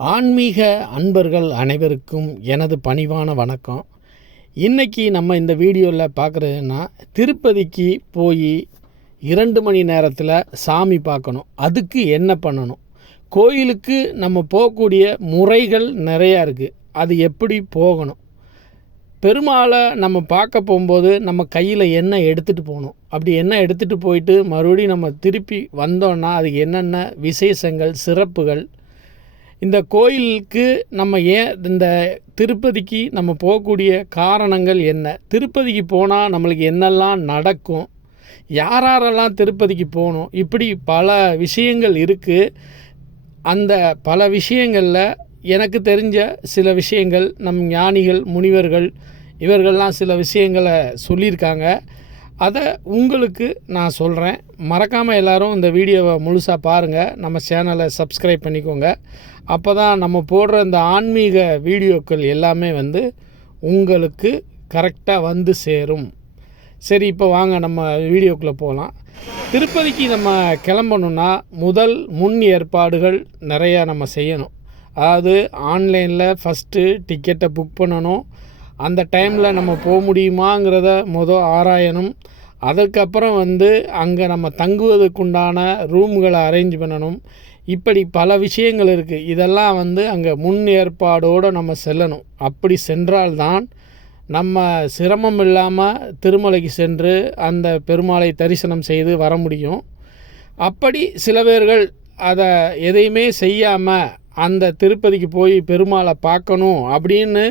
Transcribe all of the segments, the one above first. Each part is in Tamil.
ஆன்மீக அன்பர்கள் அனைவருக்கும் எனது பணிவான வணக்கம். இன்றைக்கி நம்ம இந்த வீடியோவில் பார்க்குறதுன்னா திருப்பதிக்கு போய் இரண்டு மணி நேரத்தில் சாமி பார்க்கணும் அதுக்கு என்ன பண்ணணும்? கோயிலுக்கு நம்ம போகக்கூடிய முறைகள் நிறையா இருக்குது அது எப்படி போகணும்? பெருமாளை நம்ம பார்க்க போகும்போது நம்ம கையில் என்ன எடுத்துகிட்டு போகணும்? அப்படி என்ன எடுத்துகிட்டு போயிட்டு மறுபடியும் நம்ம திருப்பி வந்தோன்னா அதுக்கு என்னென்ன விசேஷங்கள் சிறப்புகள் இந்த கோயிலுக்கு நம்ம ஏன் இந்த திருப்பதிக்கு நம்ம போகக்கூடிய காரணங்கள் என்ன? திருப்பதிக்கு போனால் நம்மளுக்கு என்னெல்லாம் நடக்கும்? யாரெல்லாம் திருப்பதிக்கு போகணும்? இப்படி பல விஷயங்கள் இருக்குது அந்த பல விஷயங்களில் எனக்கு தெரிஞ்ச சில விஷயங்கள் நம் ஞானிகள் முனிவர்கள் இவர்கள்லாம் சில விஷயங்களை சொல்லியிருக்காங்க. அதை உங்களுக்கு நான் சொல்கிறேன் மறக்காமல் எல்லோரும் இந்த வீடியோவை முழுசாக பாருங்கள் நம்ம சேனலை சப்ஸ்கிரைப் பண்ணிக்கோங்க. அப்போ தான் நம்ம போடுற இந்த ஆன்மீக வீடியோக்கள் எல்லாமே வந்து உங்களுக்கு கரெக்டாக வந்து சேரும். சரி இப்போ வாங்க நம்ம வீடியோக்குள்ளே போகலாம். திருப்பதிக்கு நம்ம கிளம்பணுன்னா முதல் முன் ஏற்பாடுகள் நிறையா நம்ம செய்யணும். அதாவது ஆன்லைனில் ஃபஸ்ட்டு டிக்கெட்டை புக் பண்ணணும். அந்த டைமில் நம்ம போக முடியுமாங்கிறத மொதல் ஆராயணும். அதுக்கப்புறம் வந்து அங்கே நம்ம தங்குவதற்குண்டான ரூம்களை அரேஞ்ச் பண்ணணும். இப்படி பல விஷயங்கள் இருக்குது இதெல்லாம் வந்து அங்கே முன் ஏற்பாடோடு நம்ம செல்லணும். அப்படி சென்றால்தான் நம்ம சிரமம் இல்லாமல் திருமலைக்கு சென்று அந்த பெருமாளை தரிசனம் செய்து வர முடியும். அப்படி சில பேர்கள் அதை எதையுமே செய்யாமல் அந்த திருப்பதிக்கு போய் பெருமாளை பார்க்கணும் அப்படின்னு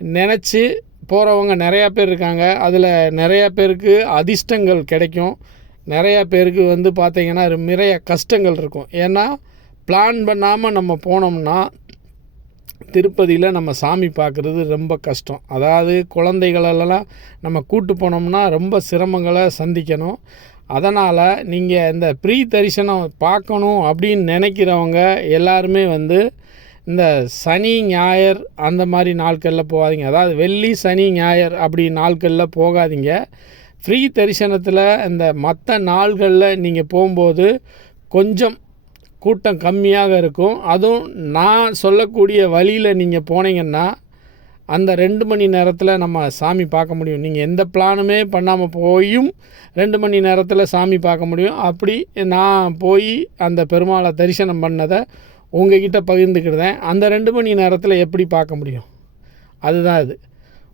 நினச்சி போகிறவங்க நிறையா பேர் இருக்காங்க. அதில் நிறையா பேருக்கு அதிர்ஷ்டங்கள் கிடைக்கும். நிறையா பேருக்கு வந்து பார்த்திங்கன்னா நிறைய கஷ்டங்கள் இருக்கும். ஏன்னா பிளான் பண்ணாமல் நம்ம போனோம்னா திருப்பதியில் நம்ம சாமி பார்க்குறது ரொம்ப கஷ்டம். அதாவது குழந்தைகளெல்லாம் நம்ம கூட்டு போனோம்னா ரொம்ப சிரமங்களை சந்திக்கணும். அதனால் நீங்கள் இந்த ப்ரீ தரிசனம் பார்க்கணும் அப்படின்னு நினைக்கிறவங்க எல்லாருமே வந்து இந்த சனி ஞாயிறு அந்த மாதிரி நாட்களில் போகாதீங்க. அதாவது வெள்ளி சனி ஞாயர் அப்படி நாட்களில் போகாதீங்க. ஃப்ரீ தரிசனத்தில் இந்த மற்ற நாள்களில் நீங்கள் போகும்போது கொஞ்சம் கூட்டம் கம்மியாக இருக்கும். அதுவும் நான் சொல்லக்கூடிய வழியில் நீங்கள் போனீங்கன்னா அந்த ரெண்டு மணி நேரத்தில் நம்ம சாமி பார்க்க முடியும். நீங்கள் எந்த பிளானுமே பண்ணாமல் போயும் ரெண்டு மணி நேரத்தில் சாமி பார்க்க முடியும். அப்படி நான் போய் அந்த பெருமாளை தரிசனம் பண்ணதை உங்ககிட்ட பகிர்ந்துக்கிட்டேன் அந்த ரெண்டு மணி நேரத்தில் எப்படி பார்க்க முடியும்? அதுதான் இது.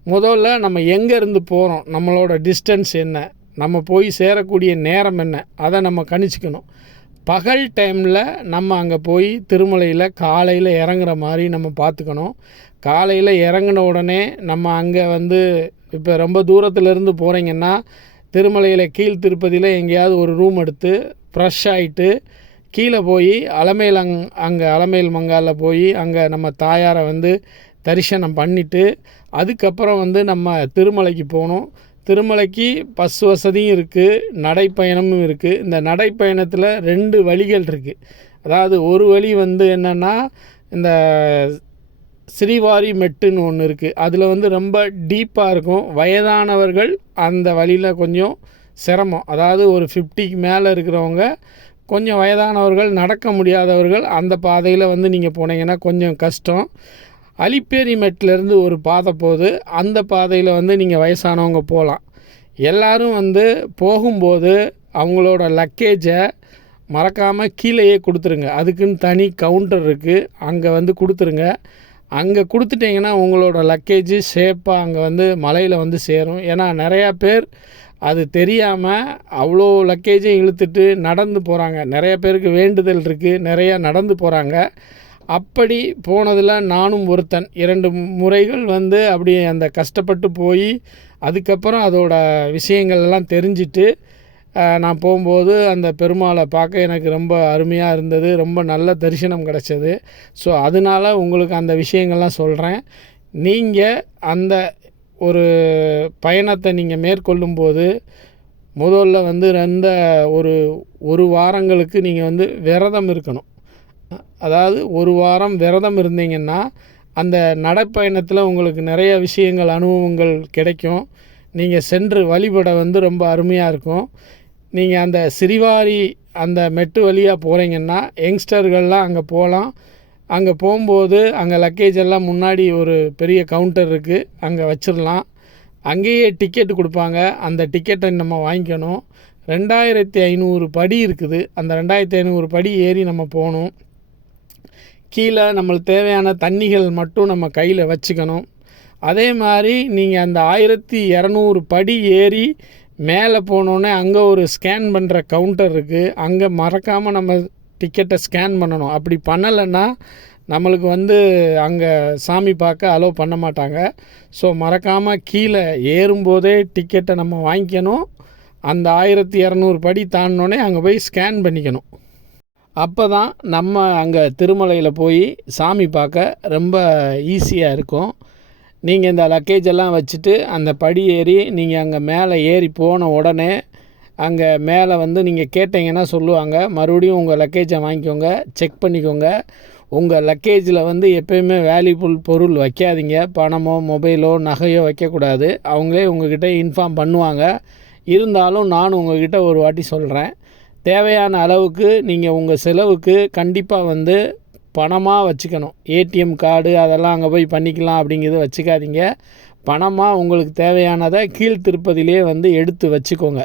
முதல்ல நம்ம எங்கேருந்து போகிறோம் நம்மளோட டிஸ்டன்ஸ் என்ன? நம்ம போய் சேரக்கூடிய நேரம் என்ன? அதை நம்ம கணிச்சிக்கணும். பகல் டைமில் நம்ம அங்கே போய் திருமலையில் காலையில் இறங்குற மாதிரி நம்ம பார்த்துக்கணும். காலையில் இறங்கின உடனே நம்ம அங்கே வந்து இப்போ ரொம்ப தூரத்துலேருந்து போகிறீங்கன்னா திருமலையில் கீழ் திருப்பதியில் எங்கேயாவது ஒரு ரூம் எடுத்து ஃப்ரெஷ் ஆகிட்டு கீழே போய் அலமேல் அங் அங்கே அலமேல் மங்காலில் போய் அங்கே நம்ம தாயாரை வந்து தரிசனம் பண்ணிவிட்டு அதுக்கப்புறம் வந்து நம்ம திருமலைக்கு போகணும். திருமலைக்கு பஸ் வசதியும் இருக்குது நடைப்பயணமும் இருக்குது இந்த நடைப்பயணத்தில் ரெண்டு வழிகள் இருக்குது அதாவது ஒரு வழி வந்து என்னென்னா இந்த ஸ்ரீவாரி மெட்டுன்னு ஒன்று இருக்குது அதில் வந்து ரொம்ப டீப்பாக இருக்கும். வயதானவர்கள் அந்த வழியில் கொஞ்சம் சிரமம். அதாவது ஒரு ஃபிஃப்டிக்கு மேலே இருக்கிறவங்க கொஞ்சம் வயதானவர்கள் நடக்க முடியாதவர்கள் அந்த பாதையில் வந்து நீங்கள் போனீங்கன்னா கொஞ்சம் கஷ்டம். அலிப்பேரி மெட்லேருந்து ஒரு பாதை போகுது. அந்த பாதையில் வந்து நீங்கள் வயசானவங்க போகலாம் எல்லோரும் வந்து போகும்போது அவங்களோட லக்கேஜை மறக்காமல் கீழேயே கொடுத்துருங்க. அதுக்குன்னு தனி கவுண்டர் இருக்குது அங்கே வந்து கொடுத்துருங்க. அங்கே கொடுத்துட்டிங்கன்னா உங்களோட லக்கேஜ் சேஃபாக அங்கே வந்து மலையில் வந்து சேரும். ஏன்னா நிறையா பேர் அது தெரியாமல் அவ்வளோ லக்கேஜையும் இழுத்துட்டு நடந்து போகிறாங்க நிறைய பேருக்கு வேண்டுதல் இருக்குது நிறையா நடந்து போகிறாங்க அப்படி போனதில் நானும் ஒருத்தன். இரண்டு முறைகள் வந்து அப்படி அந்த கஷ்டப்பட்டு போய் அதுக்கப்புறம் அதோட விஷயங்கள் எல்லாம் தெரிஞ்சுட்டு நான் போகும்போது அந்த பெருமாளை பார்க்க எனக்கு ரொம்ப அருமையாக இருந்தது. ரொம்ப நல்ல தரிசனம் கிடச்சது. ஸோ அதனால் உங்களுக்கு அந்த விஷயங்கள்லாம் சொல்கிறேன் நீங்கள் அந்த ஒரு பயணத்தை நீங்கள் மேற்கொள்ளும்போது முதல்ல வந்து ரெந்த ஒரு ஒரு வாரங்களுக்கு நீங்கள் வந்து விரதம் இருக்கணும். அதாவது ஒரு வாரம் விரதம் இருந்தீங்கன்னா அந்த நடைப்பயணத்தில் உங்களுக்கு நிறைய விஷயங்கள் அனுபவங்கள் கிடைக்கும். நீங்கள் சென்று வழிபட வந்து ரொம்ப அருமையாக இருக்கும். நீங்கள் அந்த சிறிவாரி அந்த மெட்டு வழியாக போகிறீங்கன்னா யங்ஸ்டர்கள்லாம் அங்கே போகலாம். அங்கே போகும்போது அங்கே லக்கேஜ் எல்லாம் முன்னாடி ஒரு பெரிய கவுண்டர் இருக்குது அங்கே வச்சிடலாம் அங்கேயே டிக்கெட்டு கொடுப்பாங்க. அந்த டிக்கெட்டை நம்ம வாங்கிக்கணும். ரெண்டாயிரத்தி ஐநூறு படி இருக்குது. அந்த ரெண்டாயிரத்தி ஐநூறு படி ஏறி நம்ம போகணும். கீழே நம்மளுக்கு தேவையான தண்ணிகள் மட்டும் நம்ம கையில் வச்சுக்கணும். அதே மாதிரி நீங்கள் அந்த ஆயிரத்தி இரநூறு படி ஏறி மேலே போனோடனே அங்கே ஒரு ஸ்கேன் பண்ணுற கவுண்டர் இருக்குது அங்கே மறக்காமல் நம்ம டிக்கெட்டை ஸ்கேன் பண்ணணும். அப்படி பண்ணலைன்னா நம்மளுக்கு வந்து அங்கே சாமி பார்க்க அலோவ் பண்ண மாட்டாங்க. ஸோ மறக்காமல் கீழே ஏறும்போதே டிக்கெட்டை நம்ம வாங்கிக்கணும். அந்த ஆயிரத்தி இரநூறு படி தாண்டினோடனே அங்கே போய் ஸ்கேன் பண்ணிக்கணும். அப்போ தான் நம்ம அங்கே திருமலையில் போய் சாமி பார்க்க ரொம்ப ஈஸியாக இருக்கும். நீங்கள் இந்த லக்கேஜ் எல்லாம் வச்சுட்டு அந்த படி ஏறி நீங்கள் அங்கே மேலே ஏறி போன உடனே அங்கே மேலே வந்து நீங்கள் கேட்டிங்கன்னா சொல்லுவாங்க. மறுபடியும் உங்கள் லக்கேஜை வாங்கிக்கோங்க. செக் பண்ணிக்கோங்க. உங்கள் லக்கேஜில் வந்து எப்போயுமே வேல்யூபுல் பொருள் வைக்காதீங்க. பணமோ மொபைலோ நகையோ வைக்கக்கூடாது. அவங்களே உங்ககிட்ட இன்ஃபார்ம் பண்ணுவாங்க. இருந்தாலும் நான் உங்ககிட்ட ஒரு வாட்டி சொல்கிறேன் தேவையான அளவுக்கு நீங்கள் உங்கள் செலவுக்கு கண்டிப்பாக வந்து பணமாக வச்சுக்கணும். ஏடிஎம் கார்டு அதெல்லாம் அங்கே போய் பண்ணிக்கலாம் அப்படிங்கிறத வச்சுக்காதீங்க. பணமாக உங்களுக்கு தேவையானதை கீழ்த்திருப்பதிலே வந்து எடுத்து வச்சுக்கோங்க.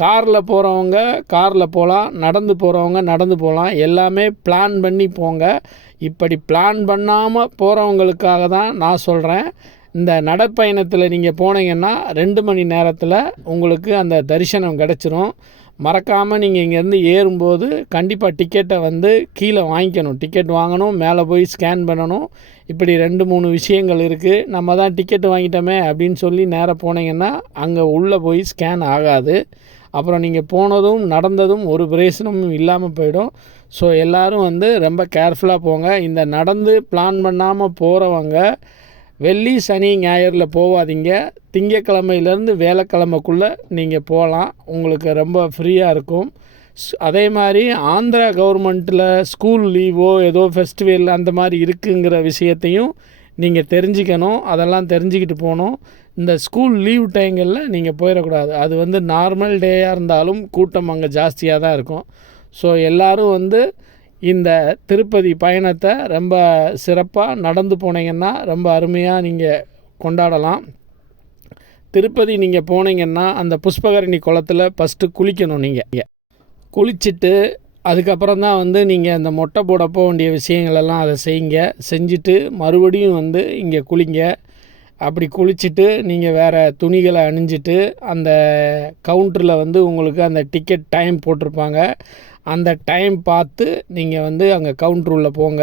காரில் போகிறவங்க காரில் போகலாம் நடந்து போகிறவங்க நடந்து போகலாம் எல்லாமே பிளான் பண்ணி போங்க. இப்படி பிளான் பண்ணாமல் போகிறவங்களுக்காக தான் நான் சொல்கிறேன் இந்த நடைப்பயணத்தில் நீங்கள் போனீங்கன்னா ரெண்டு மணி நேரத்தில் உங்களுக்கு அந்த தரிசனம் கிடச்சிரும். மறக்காமல் நீங்கள் இங்கேருந்து ஏறும்போது கண்டிப்பாக டிக்கெட்டை வந்து கீழே வாங்கிக்கணும். டிக்கெட் வாங்கணும் மேலே போய் ஸ்கேன் பண்ணணும். இப்படி ரெண்டு மூணு விஷயங்கள் இருக்குது நம்ம தான் டிக்கெட் வாங்கிட்டோமே அப்படின்னு சொல்லி நேராக போனீங்கன்னா அங்கே உள்ளே போய் ஸ்கேன் ஆகாது. அப்புறம் நீங்கள் போனதும் நடந்ததும் ஒரு பிரயோசனமும் இல்லாமல் போயிடும். ஸோ எல்லோரும் வந்து ரொம்ப கேர்ஃபுல்லாக போங்க. இந்த நடந்து பிளான் பண்ணாமல் போகிறவங்க வெள்ளி சனி ஞாயிறில் போகாதீங்க திங்கக்கிழமையிலேருந்து வேலைக்கிழமைக்குள்ளே நீங்கள் போகலாம். உங்களுக்கு ரொம்ப ஃப்ரீயாக இருக்கும். அதே மாதிரி ஆந்திரா கவர்மெண்ட்டில் ஸ்கூல் லீவோ ஏதோ ஃபெஸ்டிவல் அந்த மாதிரி இருக்குங்கிற விஷயத்தையும் நீங்கள் தெரிஞ்சுக்கணும். அதெல்லாம் தெரிஞ்சுக்கிட்டு போகணும். இந்த ஸ்கூல் லீவ் டைங்களில் நீங்கள் போயிடக்கூடாது. அது வந்து நார்மல் டேயாக இருந்தாலும் கூட்டம் அங்கே ஜாஸ்தியாக தான் இருக்கும். ஸோ எல்லோரும் வந்து இந்த திருப்பதி பயணத்தை ரொம்ப சிறப்பாக நடந்து போனீங்கன்னா ரொம்ப அருமையாக நீங்கள் கொண்டாடலாம். திருப்பதி நீங்கள் போனீங்கன்னா அந்த புஷ்பகரணி குளத்தில் ஃபஸ்ட்டு குளிக்கணும் நீங்கள் குளிச்சுட்டு அதுக்கப்புறம் தான் வந்து நீங்கள் அந்த மொட்டை போட போக வேண்டிய விஷயங்களெல்லாம் அதை செய்யுங்க. செஞ்சுட்டு மறுபடியும் வந்து இங்கே குளிங்க. அப்படி குளிச்சுட்டு நீங்கள் வேறு துணிகளை அணிஞ்சிட்டு அந்த கவுண்டரில் வந்து உங்களுக்கு அந்த டிக்கெட் டைம் போட்டிருப்பாங்க. அந்த டைம் பார்த்து நீங்கள் வந்து அங்கே கவுண்ட்ரு உள்ளே போங்க.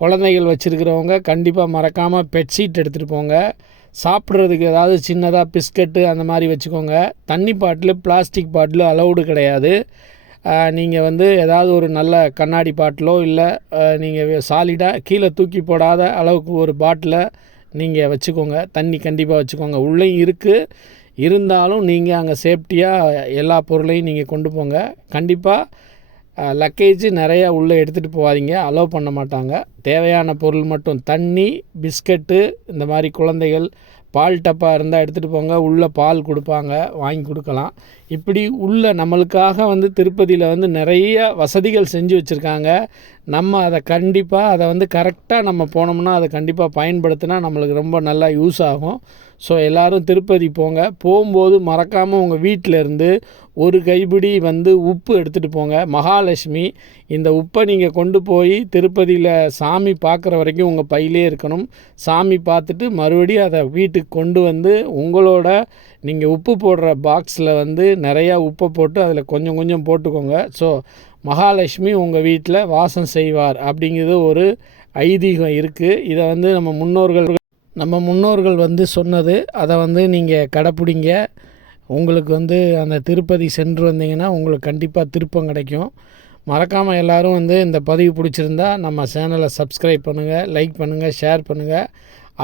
குழந்தைகள் வச்சுருக்கிறவங்க கண்டிப்பாக மறக்காமல் பெட்ஷீட் எடுத்துகிட்டு போங்க. சாப்பிட்றதுக்கு ஏதாவது சின்னதாக பிஸ்கட்டு அந்த மாதிரி வச்சுக்கோங்க. தண்ணி பாட்டில் பிளாஸ்டிக் பாட்டில் அலௌடு கிடையாது. நீங்கள் வந்து ஏதாவது ஒரு நல்ல கண்ணாடி பாட்டிலோ இல்லை நீங்கள் சாலிடாக கீழே தூக்கி போடாத அளவுக்கு ஒரு பாட்டிலை நீங்கள் வச்சுக்கோங்க தண்ணி கண்டிப்பாக வச்சுக்கோங்க. உள்ளேயும் இருக்குது இருந்தாலும் நீங்கள் அங்கே சேஃப்டியாக எல்லா பொருளையும் நீங்கள் கொண்டு போங்க. கண்டிப்பாக லக்கேஜ் நிறையா உள்ளே எடுத்துகிட்டு போகாதீங்க. அலோவ் பண்ண மாட்டாங்க. தேவையான பொருள் மட்டும் தண்ணி பிஸ்கட்டு இந்த மாதிரி குழந்தைகள் பால் டப்பா இருந்தால் எடுத்துகிட்டு போங்க. உள்ளே பால் கொடுப்பாங்க வாங்கி கொடுக்கலாம். இப்படி உள்ள நம்மளுக்காக வந்து திருப்பதியில் வந்து நிறைய வசதிகள் செஞ்சு வச்சுருக்காங்க. நம்ம அதை கண்டிப்பாக அதை வந்து கரெக்டாக நம்ம போனோம்னா அதை கண்டிப்பாக பயன்படுத்தினா நம்மளுக்கு ரொம்ப நல்லா யூஸ் ஆகும். ஸோ எல்லோரும் திருப்பதி போங்க. போகும்போது மறக்காமல் உங்கள் வீட்டில் இருந்து ஒரு கைப்பிடி வந்து உப்பு எடுத்துகிட்டு போங்க. மகாலட்சுமி இந்த உப்பை நீங்கள் கொண்டு போய் திருப்பதியில் சாமி பார்க்குற வரைக்கும் உங்கள் பையிலே இருக்கணும். சாமி பார்த்துட்டு மறுபடியும் அதை வீட்டுக்கு கொண்டு வந்து உங்களோட நீங்கள் உப்பு போடுற பாக்ஸில் வந்து நிறையா உப்பை போட்டு அதில் கொஞ்சம் கொஞ்சம் போட்டுக்கோங்க. ஸோ மகாலட்சுமி உங்கள் வீட்டில் வாசம் செய்வார் அப்படிங்கிறது ஒரு ஐதீகம் இருக்குது இதை வந்து நம்ம முன்னோர்கள் நம்ம முன்னோர்கள் வந்து சொன்னது. அதை வந்து நீங்கள் கடைப்பிடிங்க. உங்களுக்கு வந்து அந்த திருப்பதி சென்று வந்தீங்கன்னா உங்களுக்கு கண்டிப்பாக திருப்பம் கிடைக்கும். மறக்காமல் எல்லோரும் வந்து இந்த பதிவு பிடிச்சிருந்தா நம்ம சேனலை சப்ஸ்கிரைப் பண்ணுங்கள் லைக் பண்ணுங்கள் ஷேர் பண்ணுங்கள்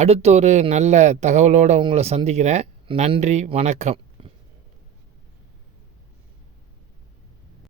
அடுத்த ஒரு நல்ல தகவலோடு உங்களை சந்திக்கிறேன். நன்றி வணக்கம்.